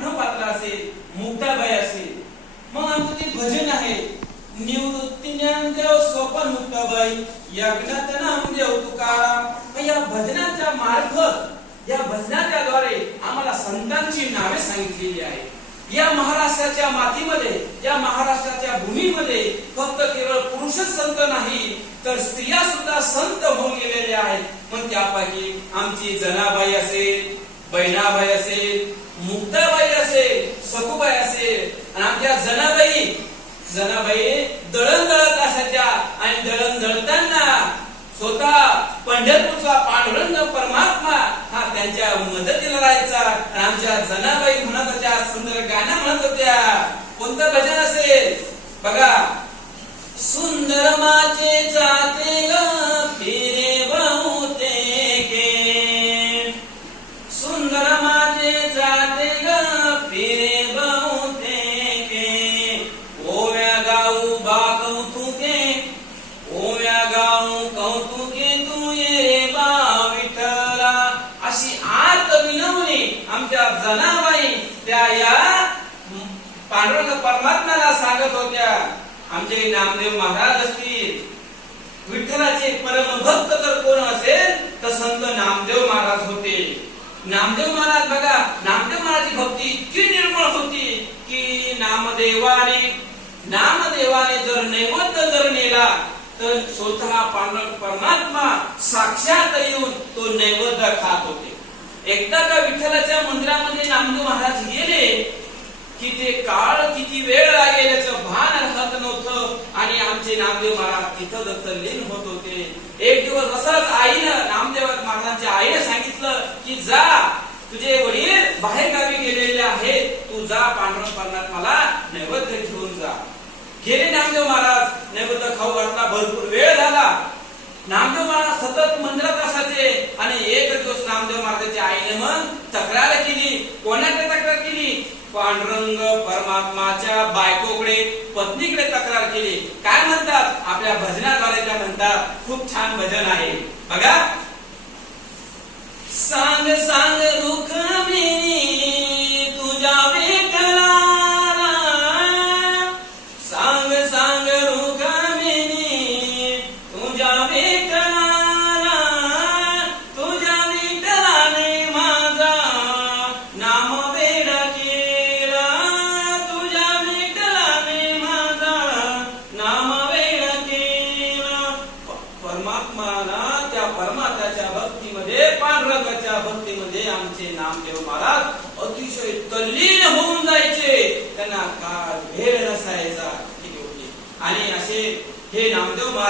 भाकणं पात्र असेल मुक्ताबाई असेल मग आमचं ते भजन आहे. निवृत्ती ज्ञानदेव स्वपन मुक्ताबाई यज्ञात नामदेव तुकाराम. या भजनाच्या मार्फत या भजनाच्या द्वारे आम्हाला संतांची नावे सांगितलेली आहे या महाराष्ट्राच्या मातीमध्ये या महाराष्ट्राच्या भूमीमध्ये फक्त केवळ पुरुषच संत नाही तर स्त्रिया सुद्धा संत होऊन गेलेल्या आहेत. मग त्यापैकी आमची जनाबाई असेल बहिणाबाई सखुबाई असेल आणि आमच्या जनाबाई जनाबाई दळण दळत असायच्या आणि दळण दळताना स्वतः पंढरपूरचा पांडुरंग परमात्मा हा त्यांच्या मदतीला राहायचा. आणि आमच्या जनाबाई म्हणत होत्या सुंदर गाणं म्हणत होत्या. कोणतं भजन असेल? बघा सुंदर माझे जाते जनाबाई त्या या पांडुरंग परमात्म्याला सांगत होत्या आमचे नामदेव महाराज असतील विठ्ठलाचे परमभक्त जर कोण असेल तर संत नामदेव महाराज होते. नामदेव महाराज बघा नामदेव महाराजची भक्ती इतकी निर्मळ होती की नामदेवाने नामदेवाने जर नैवेद्य जर नेला तर स्वतः पांडुरंग परमात्मा साक्षात येऊन तो नैवेद्य खात होते. एकदा का विठ्ठलाच्या मंदिरामध्ये नामदेव महाराज गेले की ते काळ किती वेळ लागेल याचं भान राहत नव्हतं आणि आमचे नामदेव महाराज तिथं दत्तलीन होत होते. एक दिवस असंच आईनं नामदेव महाराजांच्या आईने सांगितलं की जा तुझे वडील बाहेर गावी गेलेले आहेत तू जा पांडुरंग परमात्माला नैवेद्य घेऊन जा. गेले नामदेव महाराज नैवेद्य खाऊ घातला भरपूर वेळ झाला. नामदेव महाराज सतत मंदिरात असायचे. आणि एक दिवस नामदेव महाराजांच्या आईने मग तक्रार केली. कोणाकडे तक्रार केली? पांडुरंग परमात्माच्या बायकोकडे पत्नीकडे तक्रार केली. काय म्हणतात? आपल्या भजनाद्वारे त्या म्हणतात खूप छान भजन आहे. बघा. सांग सांग रुक्मिणी तुझ्या विठ्ठलाला सांग सांग रुक्मिणी तुझ्या विठ्ठलाला नामदेव महाराज अतिशय तल्लीन होऊन जायचे. त्यांना काळ भेर नसायचा. आणि असे हे नामदेव महाराज